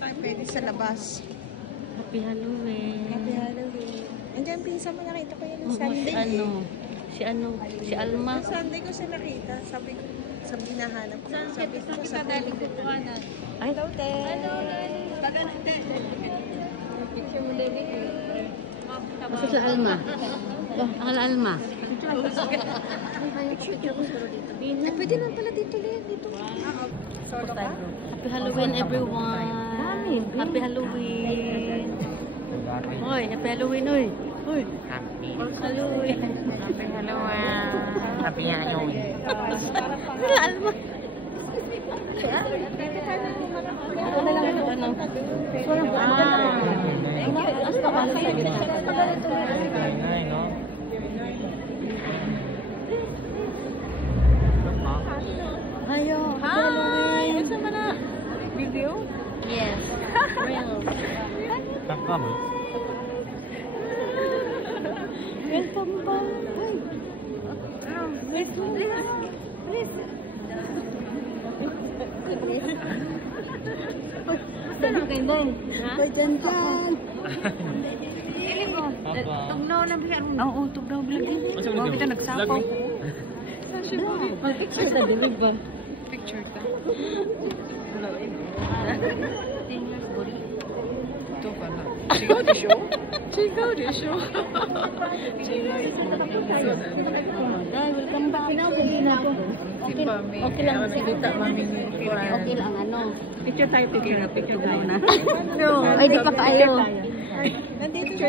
tayo pwede sa labas. Happy Halloween. Happy Halloween. Andiyan, pinsan mo, nakita ko yun Oo, Sunday. si Alma. Yung Sunday ko siya nakita. Sabi ko, hinahanap ko. Sabi ko sa daling kukuhanan. Ay, Hello, te. Hello, baga na, te. Picture mo, Levi. asa sila Alma? Akala Alma. Eh, pwede naman pala dito, Len. Dito. Solo ka? Happy Halloween, everyone. Happy Halloween. Hoy, happy Halloween, oy. Hoy. Happy Halloween. Happy Halloween. Happy Halloween. Sila Alma. Ako na lang ito. Ano? Ayo, happy Halloween. Gusto mo na video? Yes. Real. Welcome. Welcome back. Basta na maganda eh. Ha? Dyan. Tugnaw lang biyan. Oo, tugnaw bilang din. Huwag kita nagsapaw. Mag-picture ka, dilig ba? Picture ka. Ito pala. Sigaw di show? Sigaw di show. Ay, welcome back. Pinaubili na ako. Okay lang. Okay lang, ano. Picture tayo, picture na. Ay, di pa kaayo. Nandito siya.